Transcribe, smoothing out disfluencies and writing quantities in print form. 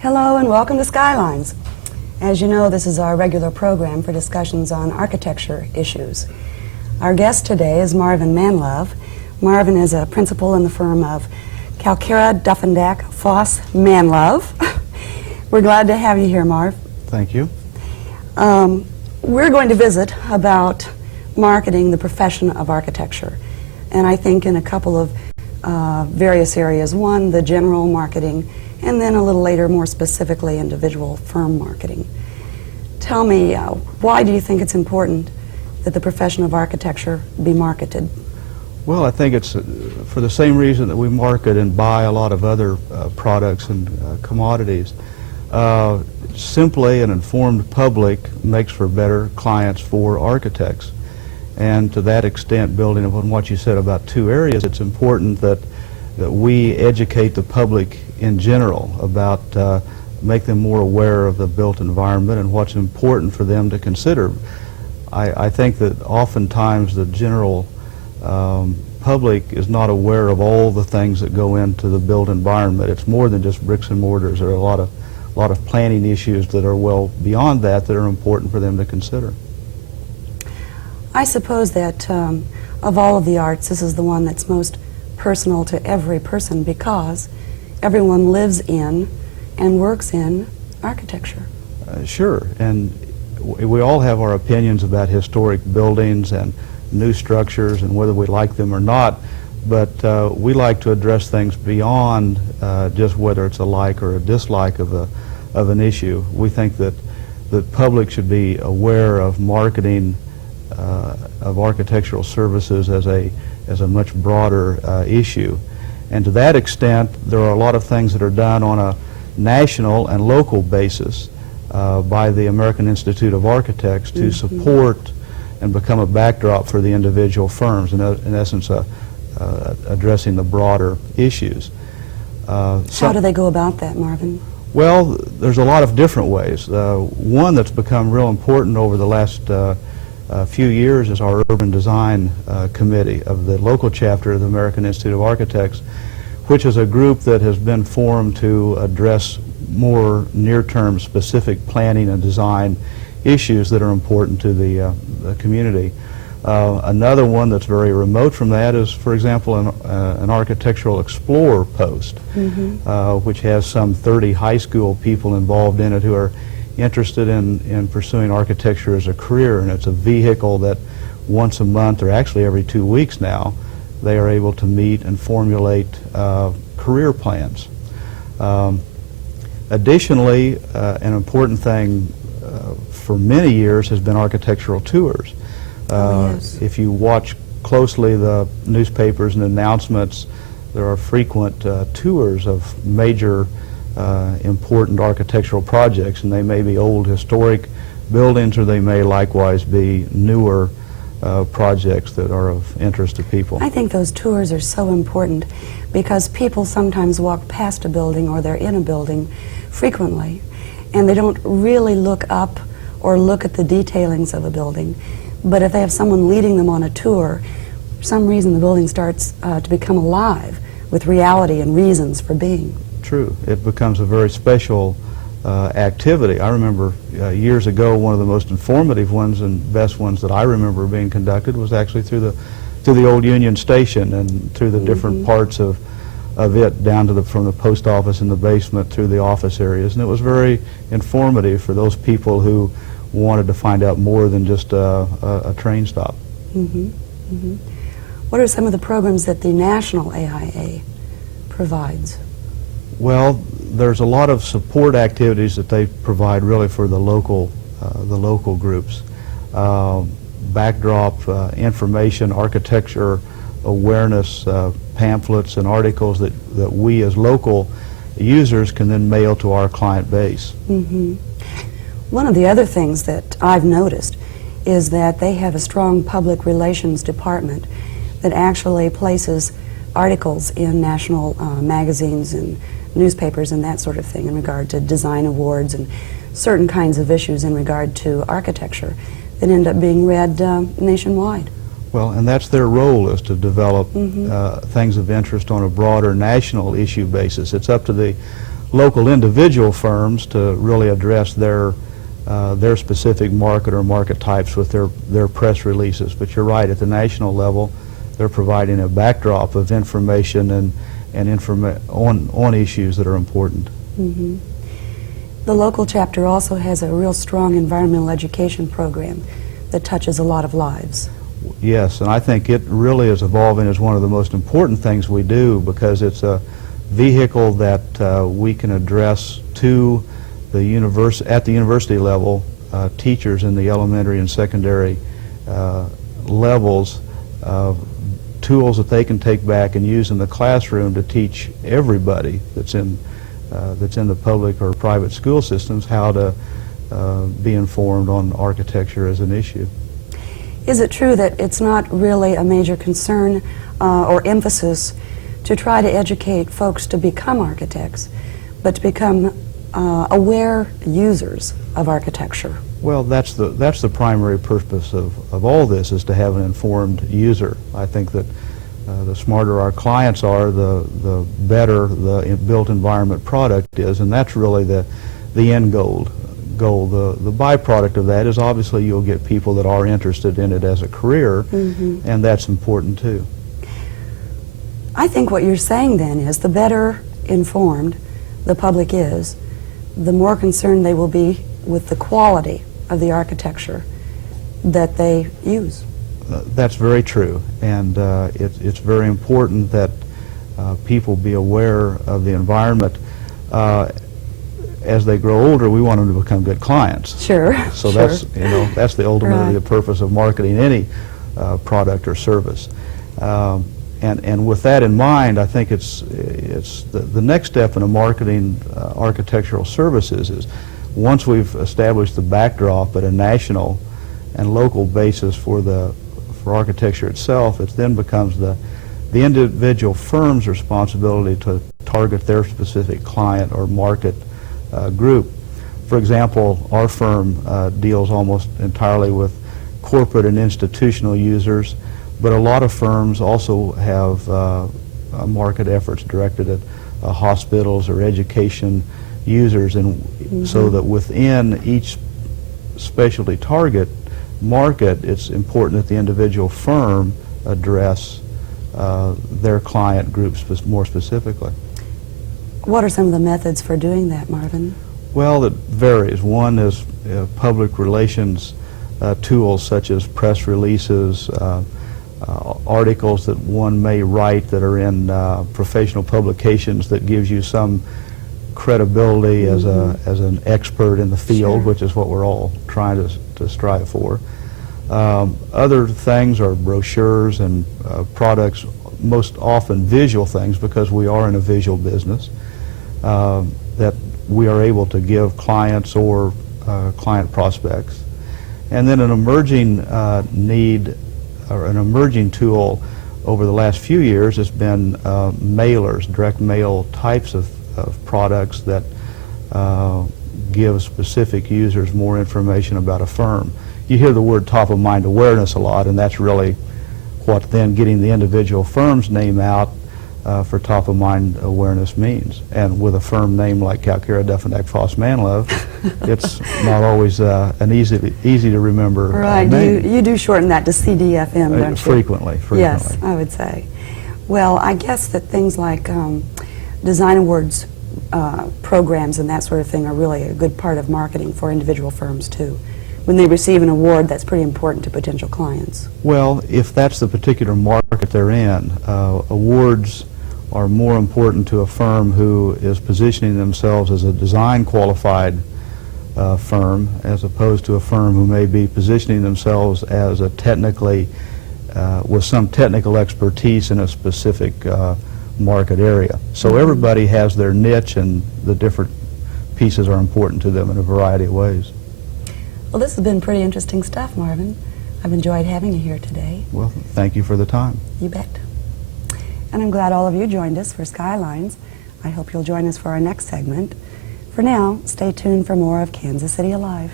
Hello and welcome to Skylines. As you know, this is our regular program for discussions on architecture issues. Our guest today is Marvin Manlove. Marvin is a principal in the firm of Calcara, Duffendak, Foss, Manlove. We're glad to have you here, Marv. Thank you. We're going to visit about marketing the profession of architecture, and I think in a couple of various areas. One, the general marketing, and then a little later, more specifically, individual firm marketing. Tell me, why do you think it's important that the profession of architecture be marketed? Well, I think it's for the same reason that we market and buy a lot of other products and commodities. Simply an informed public makes for better clients for architects. And to that extent, building upon what you said about two areas, it's important that we educate the public in general about, make them more aware of the built environment and what's important for them to consider. I think that oftentimes the general public is not aware of all the things that go into the built environment. It's more than just bricks and mortars. There are a lot of planning issues that are well beyond that are important for them to consider. I suppose that of all of the arts, this is the one that's most personal to every person because everyone lives in and works in architecture. Sure, and we all have our opinions about historic buildings and new structures and whether we like them or not, but we like to address things beyond just whether it's a like or a dislike of an issue. We think that the public should be aware of marketing of architectural services as a much broader issue. And to that extent, there are a lot of things that are done on a national and local basis by the American Institute of Architects to support and become a backdrop for the individual firms, in essence addressing the broader issues. How do they go about that, Marvin? Well, there's a lot of different ways. One that's become real important over the last few years is our Urban Design Committee of the local chapter of the American Institute of Architects, which is a group that has been formed to address more near-term specific planning and design issues that are important to the community. Another one that's very remote from that is, for example, an Architectural Explorer post, which has some 30 high school people involved in it who are interested in pursuing architecture as a career, and it's a vehicle that once a month, or actually every 2 weeks now, they are able to meet and formulate career plans. Additionally, an important thing for many years has been architectural tours. Yes. If you watch closely the newspapers and announcements, there are frequent tours of major important architectural projects, and they may be old historic buildings or they may likewise be newer projects that are of interest to people. I think those tours are so important because people sometimes walk past a building or they're in a building frequently and they don't really look up or look at the detailings of a building. But if they have someone leading them on a tour, for some reason the building starts to become alive with reality and reasons for being. True. It becomes a very special activity. I remember years ago one of the most informative ones and best ones that I remember being conducted was actually through the old Union Station and through the different parts of it down to from the post office in the basement through the office areas, and it was very informative for those people who wanted to find out more than just a train stop. What are some of the programs that the national AIA provides? Well, there's a lot of support activities that they provide really for the local groups. Backdrop information, architecture awareness pamphlets and articles that we as local users can then mail to our client base. One of the other things that I've noticed is that they have a strong public relations department that actually places articles in national magazines and newspapers and that sort of thing in regard to design awards and certain kinds of issues in regard to architecture that end up being read nationwide. Well, and that's their role, is to develop things of interest on a broader national issue basis. It's up to the local individual firms to really address their specific market or market types with their press releases. But you're right, at the national level, they're providing a backdrop of information and on issues that are important. Mm-hmm. The local chapter also has a real strong environmental education program that touches a lot of lives. Yes, and I think it really is evolving as one of the most important things we do, because it's a vehicle that we can address to the at the university level, teachers in the elementary and secondary levels, tools that they can take back and use in the classroom to teach everybody that's in the public or private school systems how to be informed on architecture as an issue. Is it true that it's not really a major concern or emphasis to try to educate folks to become architects, but to become aware users of architecture? Well, that's the primary purpose of all this, is to have an informed user. I think that the smarter our clients are, the better the built environment product is, and that's really the end goal. The byproduct of that is obviously you'll get people that are interested in it as a career, mm-hmm. and that's important too. I think what you're saying then is the better informed the public is, the more concerned they will be with the quality of the architecture that they use. That's very true, and it's very important that people be aware of the environment. As they grow older, we want them to become good clients. Sure. So sure. that's the ultimately Right. the purpose of marketing any product or service. And with that in mind, I think it's the next step in a marketing architectural services is, once we've established the backdrop at a national and local basis for architecture itself, it then becomes the individual firm's responsibility to target their specific client or market group. For example, our firm deals almost entirely with corporate and institutional users, but a lot of firms also have market efforts directed at hospitals or education users, and mm-hmm. so that within each specialty target market, it's important that the individual firm address their client groups more specifically. What are some of the methods for doing that, Marvin? Well, it varies. One is public relations tools such as press releases, articles that one may write that are in professional publications that gives you some credibility mm-hmm. as an expert in the field, sure. which is what we're all trying to strive for. Other things are brochures and products, most often visual things, because we are in a visual business, that we are able to give clients or client prospects. And then an emerging need, or an emerging tool over the last few years, has been mailers, direct mail types of products that give specific users more information about a firm. You hear the word top of mind awareness a lot, and that's really what then getting the individual firm's name out for top of mind awareness means. And with a firm name like Calcara, Duffenbeck, Foss, Manlove, it's not always an easy to remember right. name. You do shorten that to CDFM, don't you? Frequently. Yes, I would say. Well, I guess that things like design awards programs and that sort of thing are really a good part of marketing for individual firms too. When they receive an award, that's pretty important to potential clients. Well, if that's the particular market they're in, awards are more important to a firm who is positioning themselves as a design qualified firm, as opposed to a firm who may be positioning themselves as a technically, with some technical expertise in a specific market area. So everybody has their niche, and the different pieces are important to them in a variety of ways. Well, this has been pretty interesting stuff, Marvin. I've enjoyed having you here today. Well, thank you for the time. You bet. And I'm glad all of you joined us for Skylines. I hope you'll join us for our next segment. For now, stay tuned for more of Kansas City Alive.